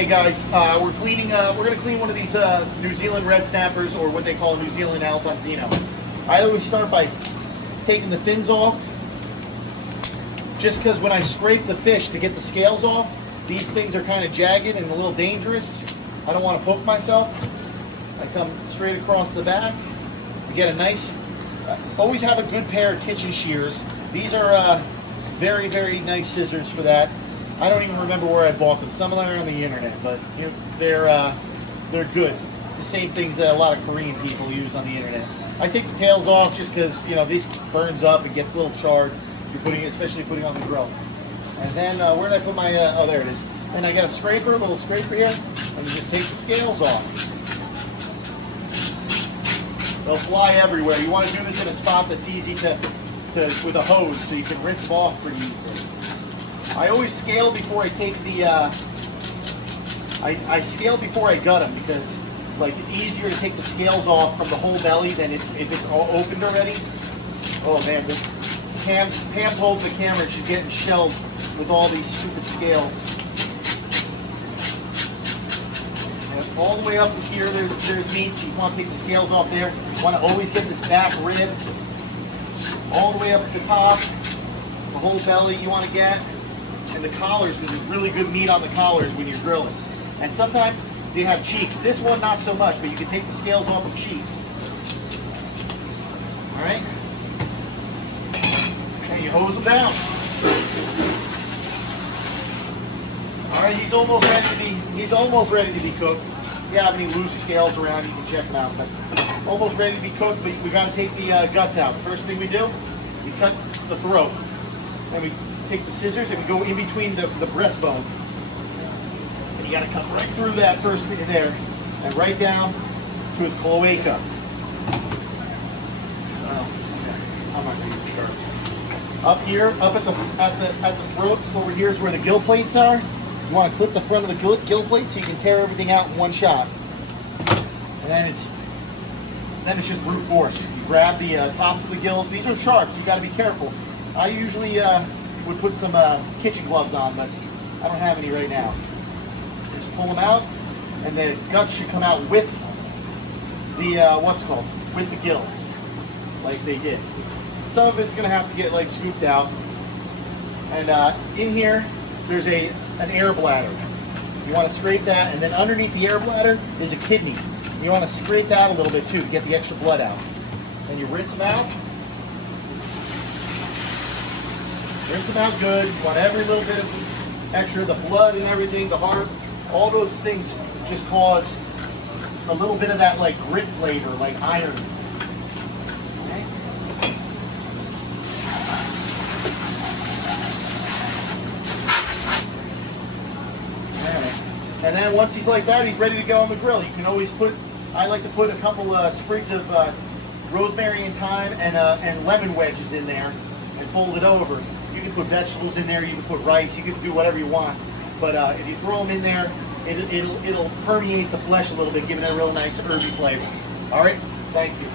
Hey guys, we're cleaning. We're gonna clean one of these New Zealand red snappers, or what they call New Zealand Alfonzino. I always start by taking the fins off, just because when I scrape the fish to get the scales off, these things are kind of jagged and a little dangerous. I don't want to poke myself. I come straight across the back to get a nice. Always have a good pair of kitchen shears. These are very, very nice scissors for that. I don't even remember where I bought them. Some of them are on the internet, but they're good. It's the same things that a lot of Korean people use on the internet. I take the tails off just because this burns up. It gets a little charred. If you're putting it, especially putting it on the grill. And then where did I put my? Oh, there it is. And I got a scraper, a little scraper here, and you just take the scales off. They'll fly everywhere. You want to do this in a spot that's easy to with a hose, so you can rinse them off pretty easily. I always scale before I take the, I scale before I gut them, because it's easier to take the scales off from the whole belly than if it's all opened already. Oh man, Pam's holding the camera and she's getting shelled with all these stupid scales. And all the way up to here, there's meat, so you want to take the scales off there. You want to always get this back rib all the way up to the top, the whole belly you want to get. And the collars, because there's really good meat on the collars when you're grilling. And sometimes they have cheeks. This one, not so much, but you can take the scales off of cheeks. All right? And you hose them down. All right, he's almost ready to be cooked. If you have any loose scales around, you can check them out. But almost ready to be cooked, but we got to take the guts out. First thing we do, we cut the throat. Then we take the scissors and we go in between the breastbone. And you got to cut right through that first thing there and right down to his cloaca. How am I going to start? Up here, up at the throat, over here is where the gill plates are. You want to clip the front of the gill plate so you can tear everything out in one shot. And then it's just brute force. You grab the tops of the gills. These are sharp, so you got to be careful. I usually would put some kitchen gloves on, but I don't have any right now. Just pull them out, and the guts should come out with the with the gills, like they did. Some of it's going to have to get scooped out. And in here, there's an air bladder. You want to scrape that, and then underneath the air bladder is a kidney. You want to scrape that a little bit too to get the extra blood out. And you rinse them out. Rinse them out good. You want every little bit of extra, the blood and everything, the heart, all those things just cause a little bit of that grit flavor, like iron. Okay. And then once he's like that, he's ready to go on the grill. You can always I like to put a couple sprigs of rosemary and thyme and lemon wedges in there and fold it over. You can put vegetables in there, you can put rice, you can do whatever you want. But if you throw them in there, it'll permeate the flesh a little bit, giving it a real nice herby flavor. All right, thank you.